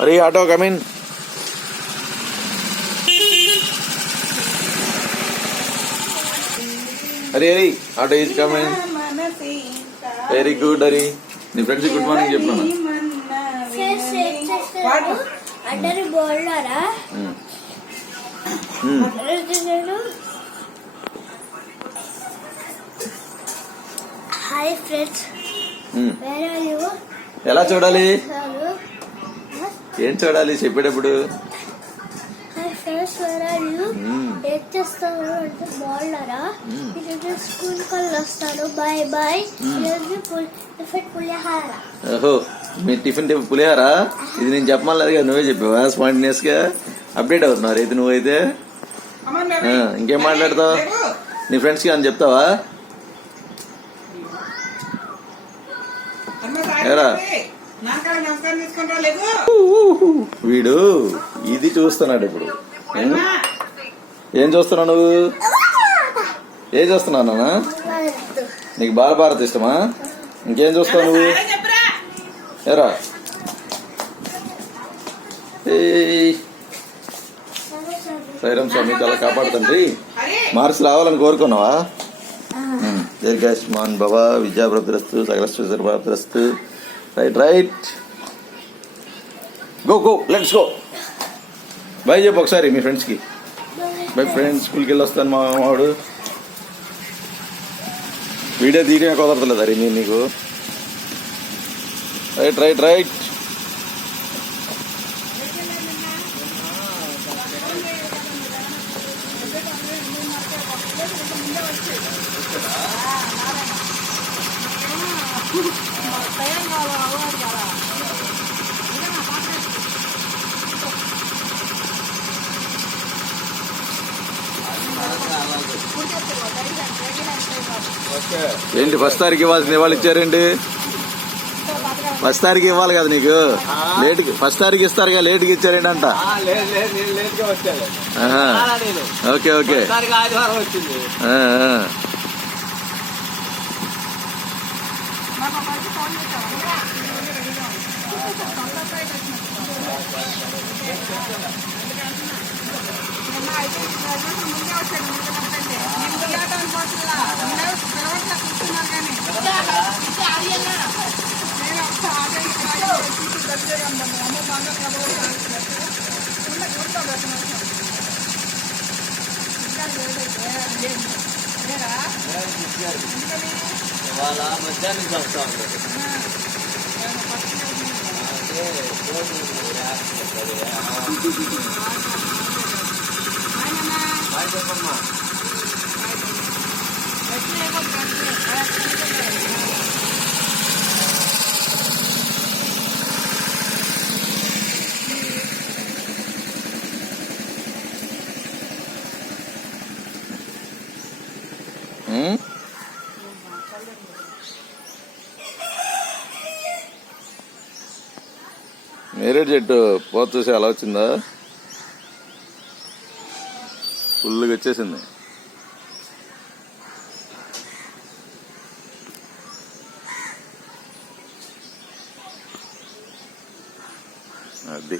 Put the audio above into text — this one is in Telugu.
అరే ఆటో కమిన్. అరే అరే auto is coming. Very good. అరే నీ ఫ్రెండ్స్ గుడ్ మార్నింగ్ చెప్పినా. అందరు బాగున్నారా? Hi friends. ఎలా చూడాలి? ఏం చూడాలి చెప్పేటప్పుడు? Hi friends, where are you? ఏం చేస్తారు అంటే బాగున్నారా? ఈరోజు స్కూల్ కల్ వస్తాను. Bye bye. ఈరోజు టిఫిన్ పులిహార. ఓహో, మీ టిఫిన్ పులిహారా? ఇది నేను చెప్పమలేదు కదా, నువ్వే చెప్పావా? స్పాంటేనియస్ గా అప్డేట్ అవుతున్నారు అయితే నువ్వైతే. ఇంకేం మాట్లాడతావు? నీ ఫ్రెండ్స్ కి అని చెప్తావా? ఏరా వీడు ఇది చూస్తున్నాడు ఇప్పుడు. ఏం చూస్తున్నావు నువ్వు? ఏం చూస్తున్నావు నాన్న? నీకు బాలభారత్ ఇష్టమా? ఇంకేం చూస్తావు నువ్వు? ఏరా సైరం స్వామి చాలా కాపాడుతండి. మార్క్స్ రావాలని కోరుకున్నావా? దీర్ఘాయుష్మాన్ భవ, విద్యాప్రాప్తిరస్తు, సకలైశ్వర్యప్రాప్తిరస్తు. Right right, go go, let's go. Bye చెప్పు ఒకసారి మీ ఫ్రెండ్స్ కి. బై ఫ్రెండ్స్, స్కూల్కి వెళ్ళి వస్తాను మా వాడు. వీడియో తీయడం కుదరతలేదు అరే నేను నీకు. Right right right. ఏంటి ఫస్ట్ తారీఖు ఇవ్వాల్సింది ఇవాళ ఇచ్చారేంటి? ఫస్ట్ తారీఖు ఇవ్వాలి కదా నీకు. లేట్ ఫస్ట్ తారీఖు ఇస్తారు కదా, లేట్గా ఇచ్చారేంటి అంట. Okay okay. ఇవాళ మధ్యాహ్నం వస్తా ఉంటుంది. చెప్పమ్మా. నేరేడు చెట్టు పోత చూసి అలా వచ్చిందా? ఫుల్గా వచ్చేసింది. అది